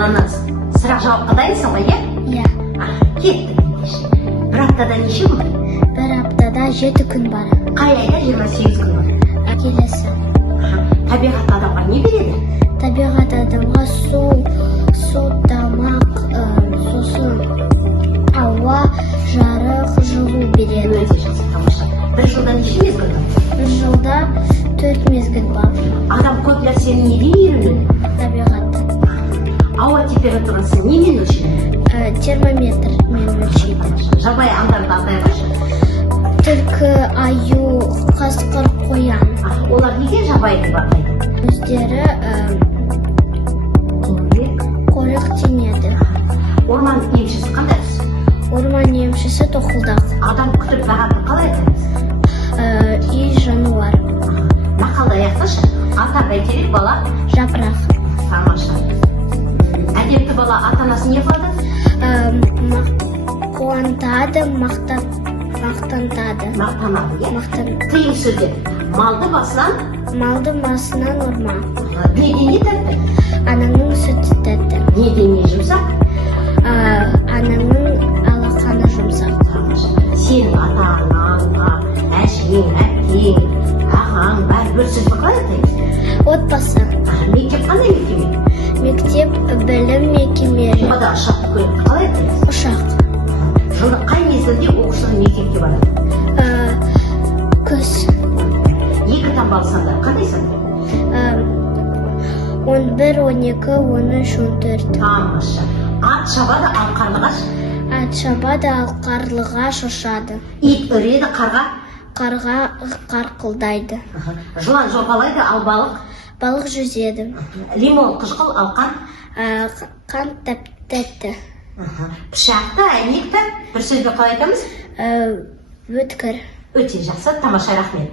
ойланамыз. Сұрақ жауапқа дайынсың ғой, иә? Иә. Кеттік ендеше. Бір аптада неше күн бар? Бір аптада 7 күн бар. Қай айда 28 күн бар? Келесі. Табиғат адамға не береді? Табиғат адамға су, тамақ, сосын ауа, жарық, жылу береді. Өте жақсы, тамаша. Бір жылда неше мезгіл бар? Бір жылда 4 мезгіл бар. Адам көп нәрсені неден үйренеді? Табиғаттан. Ауа температурасы немен өлшенеді? Термометрмен өлшейді. Жабайы аңдарды атай қойшы. Түлкі, аю, қасқыр, қоян. Олар неге жабайы деп атайды? Өздері қоректенеді. Орман емшісі қандай? Орман емшісі тоқылдақ. Адам күтіп бағатын қалай айтамыз? Үй жануар. Мақалды аяқташы. Ата бәйтерек, бала Жапырақ. тамаша. Әдепті бала ата-анасын не қылады? Қуантады, мақтантады. Мақтанады, иә? Мақтан. Тыйым сөздер. Малды басынан, Малды басынан ұрма. неден не тәтті? Ананың сүті тәтті. Неден не жұмсақ? Ананың алақаны жұмсақ. Тамаша. Сенің ата-анаң, әжең, әкең, ағаң, бәрі бір сөзді қалай атайды? Отбасы. Мектеп қандай мекеме? Мектеп, білім мекемесі. Ода ұшақ көлікті қалай атайды? Ұшақ. Жылда қай мезгілде оқушылар мектепке барады? Күз. 2 таңбалы сандар қандай сандар? 11, 12, 13, 14. Тамаша. Ат шабады, ал қарлығаш? Ат шабады, ал қарлығаш ұшады. Ит үреді, қарға? Қарға қарқылдайды. Жылан жорғалайды, ал балық? Балық жүзеді. Лимон қышқыл, ал қан? Қан тәтті. Пышақты, әйнекті бір сөзбен қалай айтамыз? Өткір. Өте жақсы, тамаша, рахмет.